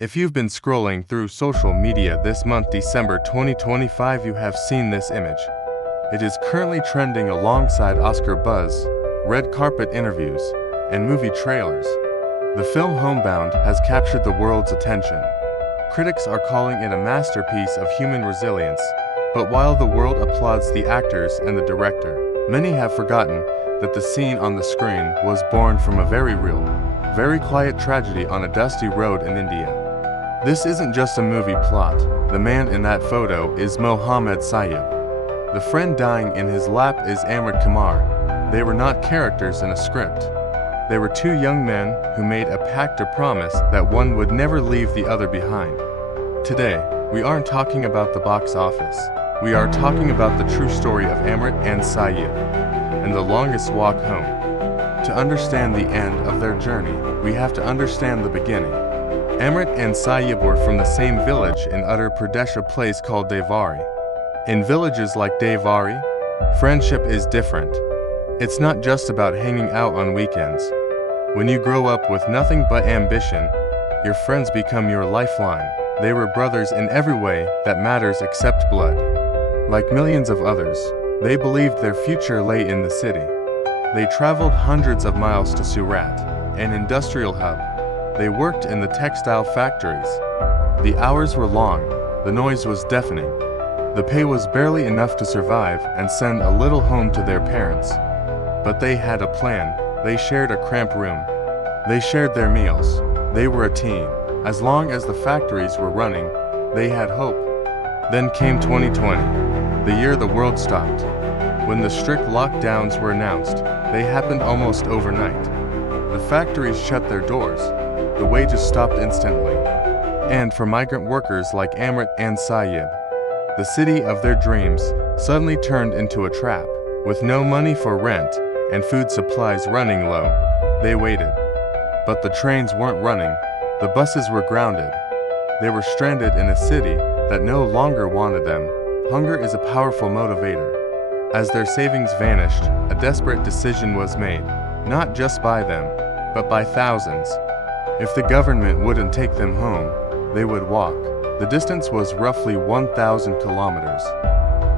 If you've been scrolling through social media this month, December 2025, you have seen this image. It is currently trending alongside Oscar buzz, red carpet interviews, and movie trailers. The film Homebound has captured the world's attention. Critics are calling it a masterpiece of human resilience, but while the world applauds the actors and the director, many have forgotten that the scene on the screen was born from a very real, very quiet tragedy on a dusty road in India. This isn't just a movie plot. The man in that photo is Mohammed Sayyid. The friend dying in his lap is Amrit Kumar. They were not characters in a script. They were two young men who made a pact, a promise that one would never leave the other behind. Today, we aren't talking about the box office. We are talking about the true story of Amrit and Sayyid, and the longest walk home. To understand the end of their journey, we have to understand the beginning. Amrit and Sayyid were from the same village in Uttar Pradesh, a place called Devari. In villages like Devari, friendship is different. It's not just about hanging out on weekends. When you grow up with nothing but ambition, your friends become your lifeline. They were brothers in every way that matters except blood. Like millions of others, they believed their future lay in the city. They traveled hundreds of miles to Surat, an industrial hub. They worked in the textile factories. The hours were long, the noise was deafening. The pay was barely enough to survive and send a little home to their parents. But they had a plan. They shared a cramped room. They shared their meals. They were a team. As long as the factories were running, they had hope. Then came 2020, the year the world stopped. When the strict lockdowns were announced, they happened almost overnight. The factories shut their doors. The wages stopped instantly. And for migrant workers like Amrit and Sayyid, the city of their dreams suddenly turned into a trap. With no money for rent and food supplies running low, they waited. But the trains weren't running. The buses were grounded. They were stranded in a city that no longer wanted them. Hunger is a powerful motivator. As their savings vanished, a desperate decision was made, not just by them, but by thousands. If the government wouldn't take them home, they would walk. The distance was roughly 1,000 kilometers.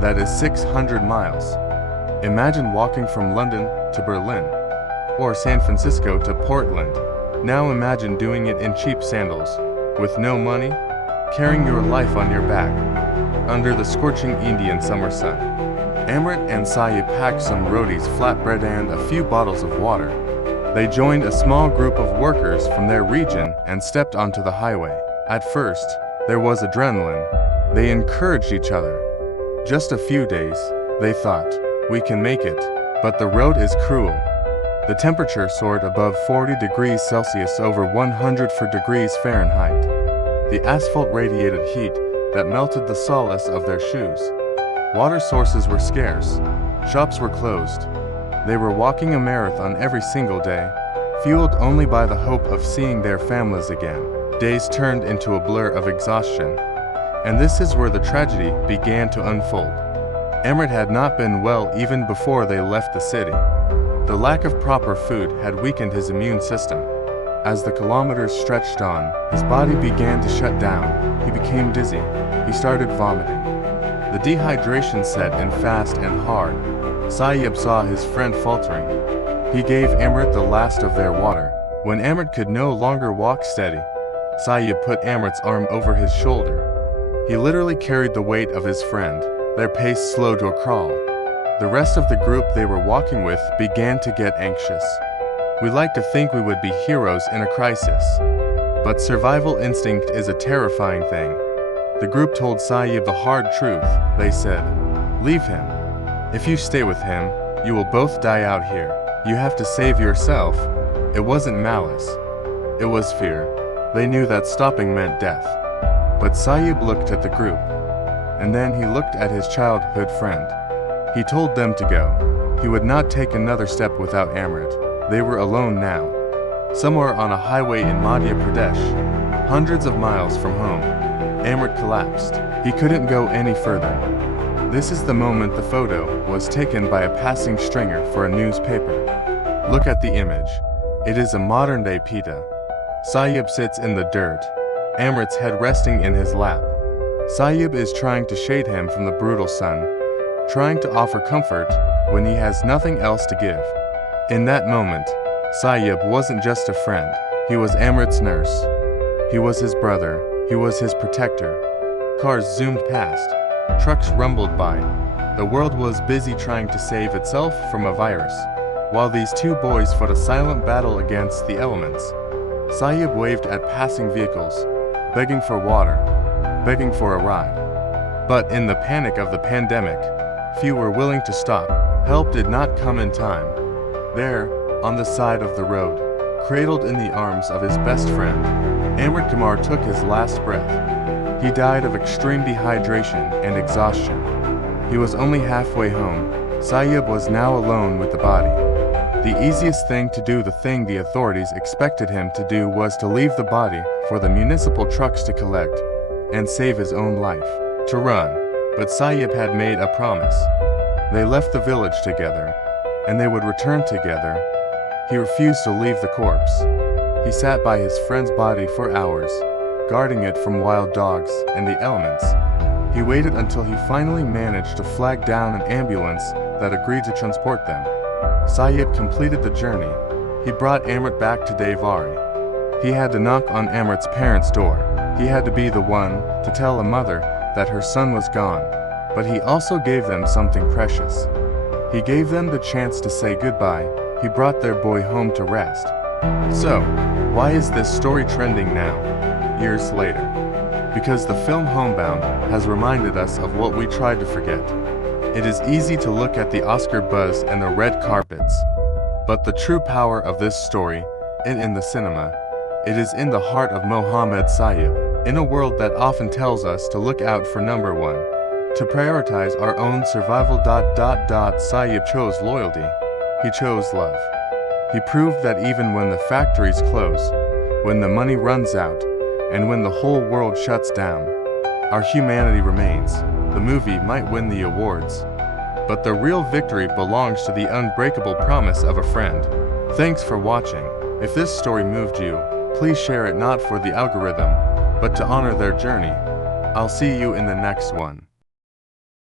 That is 600 miles. Imagine walking from London to Berlin, or San Francisco to Portland. Now imagine doing it in cheap sandals, with no money, carrying your life on your back, under the scorching Indian summer sun. Amrit and Sayyid packed some rotis, flatbread, and a few bottles of water. They joined a small group of workers from their region and stepped onto the highway. At first, there was adrenaline. They encouraged each other. Just a few days, they thought, we can make it. But the road is cruel. The temperature soared above 40 degrees Celsius, over 104 degrees Fahrenheit. The asphalt radiated heat that melted the soles of their shoes. Water sources were scarce. Shops were closed. They were walking a marathon every single day, fueled only by the hope of seeing their families again. Days turned into a blur of exhaustion. And this is where the tragedy began to unfold. Amrit had not been well even before they left the city. The lack of proper food had weakened his immune system. As the kilometers stretched on, his body began to shut down. He became dizzy. He started vomiting. The dehydration set in fast and hard. Sayyid saw his friend faltering. He gave Amrit the last of their water. When Amrit could no longer walk steady, Sayyid put Amrit's arm over his shoulder. He literally carried the weight of his friend. Their pace slowed to a crawl. The rest of the group they were walking with began to get anxious. We like to think we would be heroes in a crisis. But survival instinct is a terrifying thing. The group told Sayyid the hard truth. They said, leave him. If you stay with him, you will both die out here. You have to save yourself. It wasn't malice. It was fear. They knew that stopping meant death. But Sayyid looked at the group. And then he looked at his childhood friend. He told them to go. He would not take another step without Amrit. They were alone now. Somewhere on a highway in Madhya Pradesh, hundreds of miles from home, Amrit collapsed. He couldn't go any further. This is the moment the photo was taken by a passing stringer for a newspaper. Look at the image. It is a modern-day pita. Sayyid sits in the dirt. Amrit's head resting in his lap. Sayyib is trying to shade him from the brutal sun, trying to offer comfort when he has nothing else to give. In that moment, Sayyib wasn't just a friend, he was Amrit's nurse. He was his brother, he was his protector. Cars zoomed past, trucks rumbled by. The world was busy trying to save itself from a virus, while these two boys fought a silent battle against the elements. Sayyib waved at passing vehicles, begging for water, begging for a ride. But in the panic of the pandemic, few were willing to stop. Help did not come in time. There, on the side of the road, cradled in the arms of his best friend, Amrit Kumar took his last breath. He died of extreme dehydration and exhaustion. He was only halfway home. Sayyib was now alone with the body. The easiest thing to do, the thing the authorities expected him to do, was to leave the body for the municipal trucks to collect and save his own life, to run. But Sayyib had made a promise. They left the village together, and they would return together. He refused to leave the corpse. He sat by his friend's body for hours, guarding it from wild dogs and the elements. He waited until he finally managed to flag down an ambulance that agreed to transport them. Sayyib completed the journey. He brought Amrit back to Devari. He had to knock on Amrit's parents' door. He had to be the one to tell a mother that her son was gone. But he also gave them something precious. He gave them the chance to say goodbye. He brought their boy home to rest. So, why is this story trending now, years later? Because the film Homebound has reminded us of what we tried to forget. It is easy to look at the Oscar buzz and the red carpets. But the true power of this story isn't in the cinema. It is in the heart of Mohammed Sayyib. In a world that often tells us to look out for number one, to prioritize our own survival. Sayyib chose loyalty. He chose love. He proved that even when the factories close, when the money runs out, and when the whole world shuts down, our humanity remains. The movie might win the awards, but the real victory belongs to the unbreakable promise of a friend. Thanks for watching. If this story moved you, please share it, not for the algorithm, but to honor their journey. I'll see you in the next one.